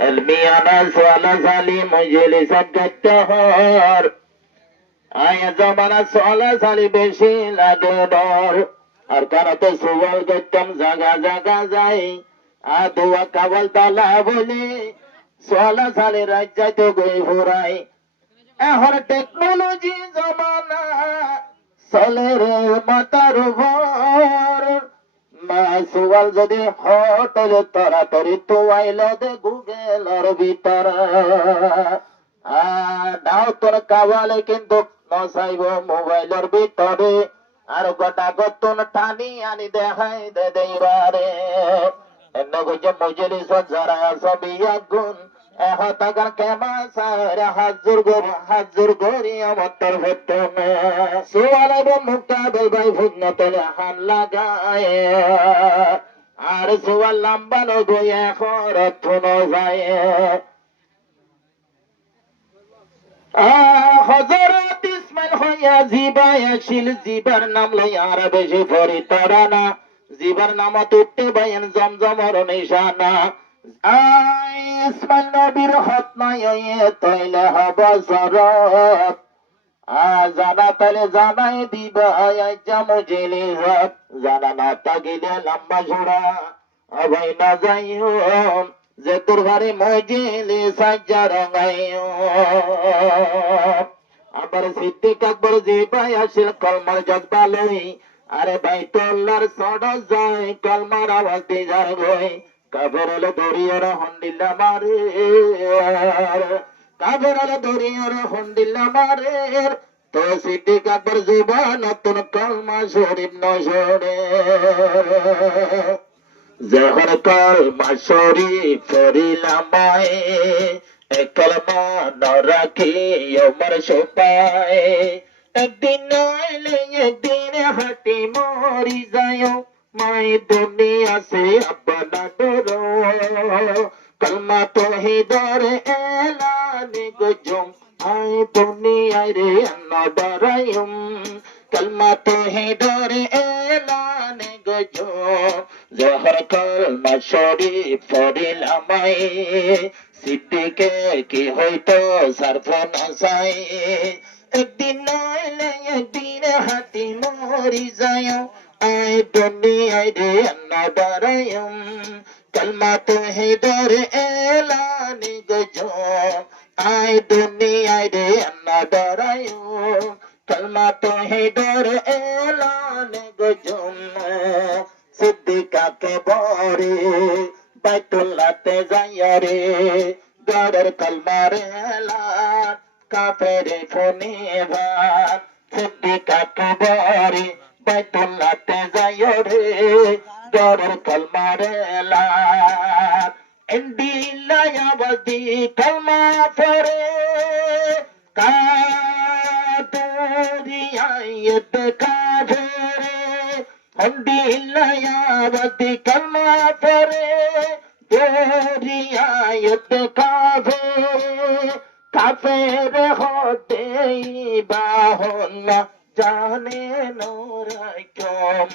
الميانا سوالا سالي مجلس الدهر আয়া জমানা চলা চালি বেশি লাগে ডর আর কারণে সুবল গতম জাগা জাগা যাই আদুয়া কাবল তালা বলি চলা চালি রাজ্যায় তো গই ফুরাই এখন টেকনোলজি জমানা চলে রে মাতার উপর মা সুবল যদি হোটেল তাড়াতাড়ি তো আইল দে গুগলের ভিতর দাও তোর কাবালে কিন্তু নসাইব মোবাইলের ভিতরে আর গোটা গতন টানি আনি দেখাই দে দেইবারে এন্ন গজে মজলিস যারা সবই আগুন এহতাগার কেমা সারা হাজুর গরি আমার তোর ভেতনে সুয়ালের মুক্তাবেল ভাই ভুগনতলে হান লাগায় আর সুয়াল লাম্বানো গয়ে খরত যায় হযরত ইসমাইল হইয়া জিবায় আসিল জিবার নাম লইয়া আর বেশি ফরি তরানা জিবার নামত উঠতে বাইন জমজমর নিশানা ইসমাইল নবীর হত নাই তৈলে হব সরত জানা তাইলে জানাই দিবা আইজা মুজিলি রাত জানা না তাগিলে লম্বা ঝোড়া আবাই না যাইও যে তোর ঘরে মজিলি সাজ্জা রঙাইও আবার সিদ্দিক আকবর জিবাই আসিল কলমার জজবা লই আরে ভাই তোল্লার সড যায় কলমার আওয়াজ দিয়ে যার গই কাবেরল দরিয়ার হন্ডিল্লা মারে কাবেরল দরিয়ার হন্ডিল্লা মারে তো সিদ্দিক আকবর জিবা নতুন কলমা শরীফ নজরে জহর কলমা শরীফ পড়িলামায় কলমা নরাকি ওমর সোপায় একদিন নইলে একদিন হাঁটি মরি যায় মাই দুনিয়া সে अपना डरो कलमा तो ही डर एलान गुजुम आए दुनिया रे न डरायुम कलमा तो ही डर एलान गुजुम जहर कलमा शरीफ पढ़िलामाय सिद्दीके की হয়তো সারফ নাসাই একদিন নইলে একদিন হাঁটি মরি যায় আই দুনিয়ায় রে না ডরায়ুম কলমা তো হে ডর এলানি গজম আই দুনিয়ায় রে না ডরায়ুম কলমা তো হে ডর এলানি গজম সিদ্দিকাকে বরে বাইতুল্লাহতে যাইয়া রে ডরের কলমার এলান কাফেরে ফোনে ভান সিদ্দিকাকে বরে বাইতুল্লাহতে যাইও রে ডরের কলমার এলান এন্ডিল্লায়া বদি কলমা পড়ে কাদরিয়ায়ত কাফেরে এন্ডিল্লায়া বদি কলমা পড়ে দরিয়ায়ত কাফেরে কাফের হতে বাহন জানে নরকম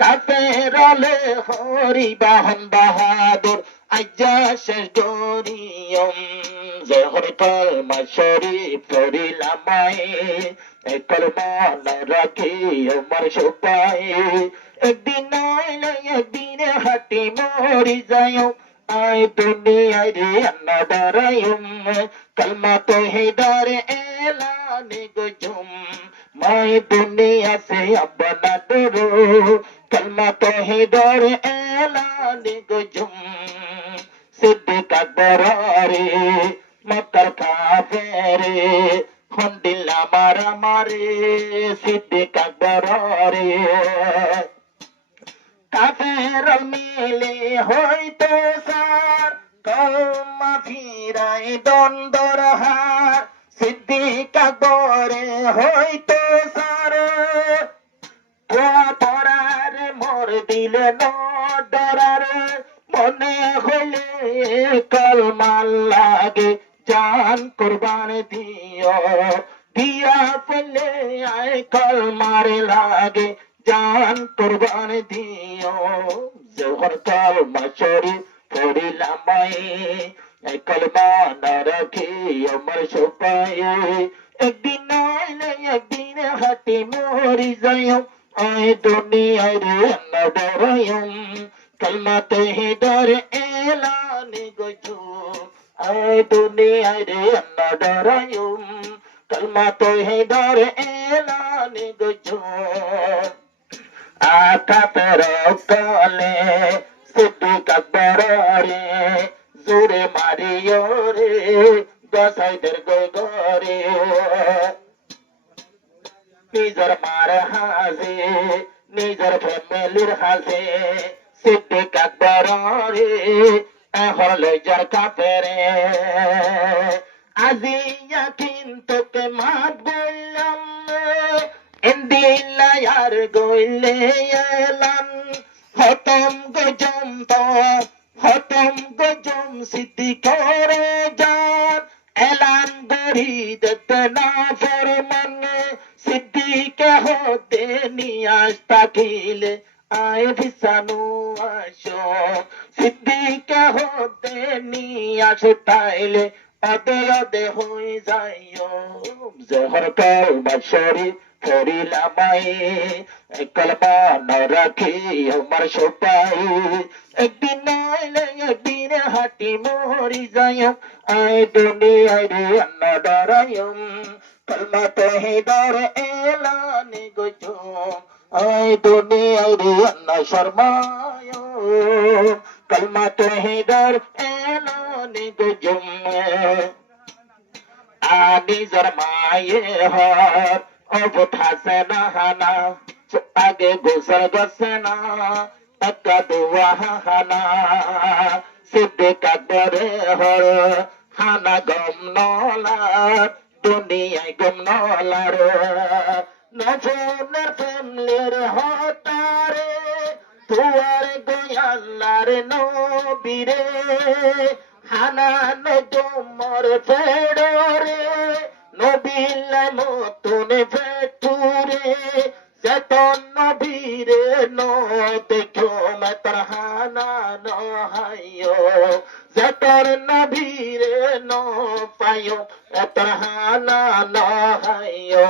কাফের লে হরি বাহন বাহাদুর আজ্জা শেষ গরিয়ম জহর কলমা শরীফ পড়িলামায় কলমা নরাকি ওমর সোপায় একদিন নইলে একদিন হাঁটি মরি যায় আই দুনিয়ায় রে না ডরায়ুম কলমা তো হে ডর এলানে গজুম মাই দুনিয়া সে अपना डरो कलमा तो হে ডর এলানে গজুম সিদ্দিক আকবর রে মক্কার কাফেরে হন্ডিল্লা মারা মারে সিদ্দিক আকবর রে কাফের মিলে হইতো সার কলমা ফিরাই দ্বন্দ্বর হার সিদ্দিক আকবরে হইতো সার পড়ার মোর দিলে ন ডরার মনে হইলে কলমা লাগে জান কুরবান দিও দিয়া ফেলে আয় কলমার লাগে জান কুরবান দিও জহর কলমা শরীফ পড়িলাম লামাই কলমা না রাখি আমার সবাই একদিন নইলে একদিন হাঁটি মরি যাই আয় দুনিয়ায় রে না ডরায়ম কলমাতে হিদার এলানে গজু আয় দুনিয়ায় রে না ডরায়ম কলমাতে হিদার এলানে গজু আকা পেরকালে সিদ্দিক আকবর রে জোরে মারিও রে গসাইদের গরে নিজের মার হাসে নিজের ফ্যামিলির হাসে সিদ্দিক আকবর রে হলে যার কাপেরে আজিয়া কিন্তু কে মাত বললাম ইন্দিলা আর গইলে এলাম হতম গজম তো হতম গজম সিদ্দিকরে জান এলান গরি দতে না ফরমান সিদ্দিকে হতে নিয়াস তাকিলে আয় ভিসানু আসো সিদ্দিকে হতে নিয়াস তাইলে অদে অদে হয়ে যাইও জহর কালমা শরীফ পড়িলামাই কলমা না রাখি আমার সবাই একদিন নইলে একদিন হাঁটি মরি যাই আয় দুনিয়ায় রে না ডরায়ম কলমা তহিদার এলানে গজো আয় দুনিয়ায় রে না শর্মায় কলমা তহিদার এলানে গজম নিজের মায়ে হাত অবুত হাসে না হানা আগে গোসল গসে না টাকা দুয়া হানা সিদ্দিক আকবরে হর হানা গম নলার দুনিয়ায় গম নলার নফনের ফ্যামিলির হতারে তুয়ার গয়াল্লার নবীরে হানান তোমার ফেড়রে নবিল্লা মতন ফেটুরে যেতন নবীরে ন দেখো মেতর হানান হাইও যেতর নবীরে ন পাইও এতর হানান হাইও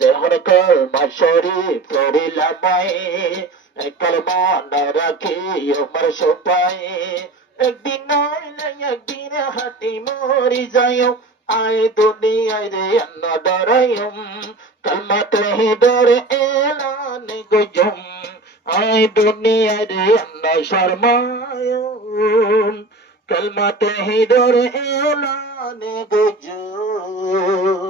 জহর কলমা শরীফ পড়িলামাই কলমা না রাখি আমার সবাই একদিন নইলে একদিন হাঁটি মরি যাই আয় দুনিয়ায় রে না ডরায়ম কলমা তহিদার এলানে গজম আয় দুনিয়ায় রে না শর্মায় কলমা তহিদার এলানে গজম